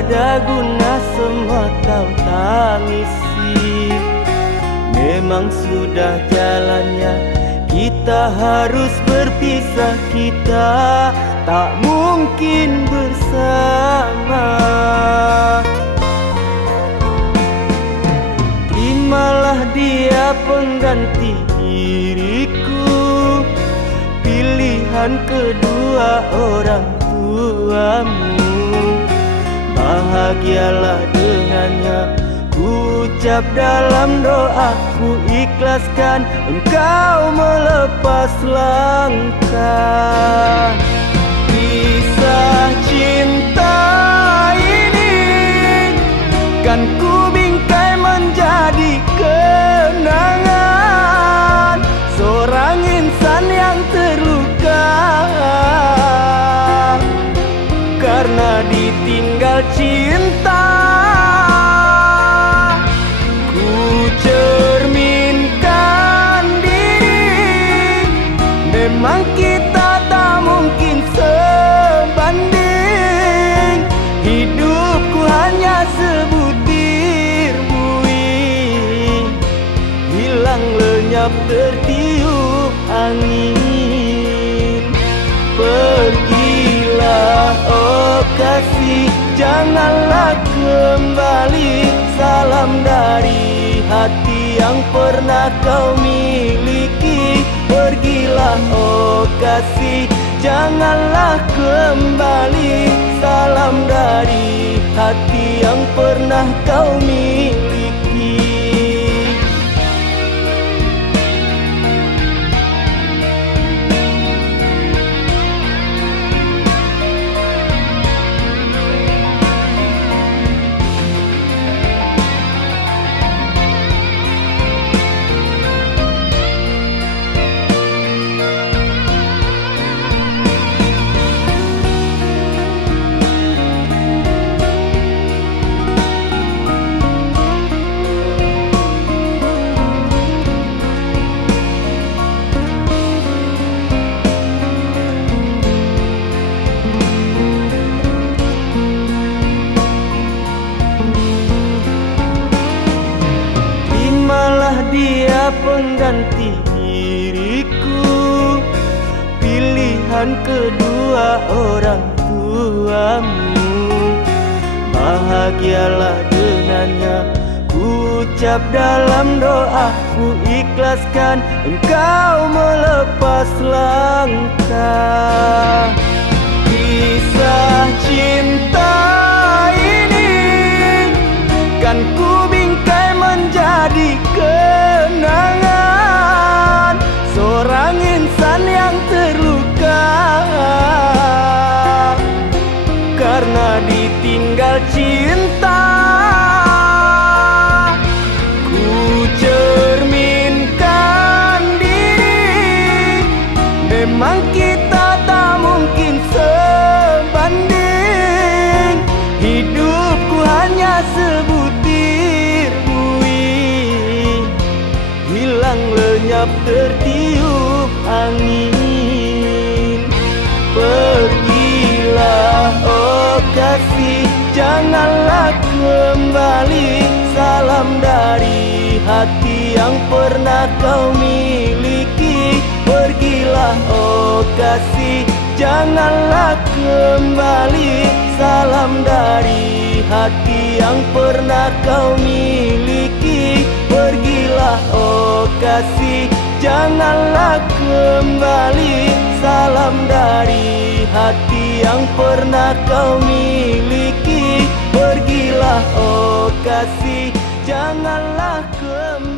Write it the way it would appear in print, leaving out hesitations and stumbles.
ada guna semua kau tangisi. Memang sudah jalannya, kita harus berpisah, kita tak mungkin bersama. Terimalah dia pengganti diriku, pilihan kedua orang tuamu. Bahagialah dengannya, ucap dalam doaku, ikhlaskan engkau melepas langkah. Kisah cinta ini kan ku bingkai menjadi kenangan seorang insan yang terluka karena ditinggal cinta. Ku cerminkan diri, memang kita tak mungkin sebanding. Hidupku hanya sebutir buih, hilang lenyap tertiup angin. Pergilah oh kasih, janganlah kembali. Salam dari hati yang pernah kau miliki. Pergilah oh kasih, janganlah kembali. Salam dari hati yang pernah kau miliki. Dia pengganti diriku, pilihan kedua orang tuamu. Bahagialah dengannya, ucap dalam doaku, ikhlaskan engkau melepas langkah. Kisah cinta ini kan ku bingkai menjadi kenangan seorang insan yang terluka karena ditinggal cinta. Ku cerminkan diri, memang kita tak mungkin sebanding. Hidupku hanya sebutir buih, hilang lenyap tertiup angin. Pergilah oh kasih, janganlah kembali. Salam dari hati yang pernah kau miliki. Pergilah oh kasih, janganlah kembali. Salam dari hati yang pernah kau miliki. Pergilah oh kasih, janganlah kembali. Salam dari hati yang pernah kau miliki. Pergilah oh kasih, janganlah kembali.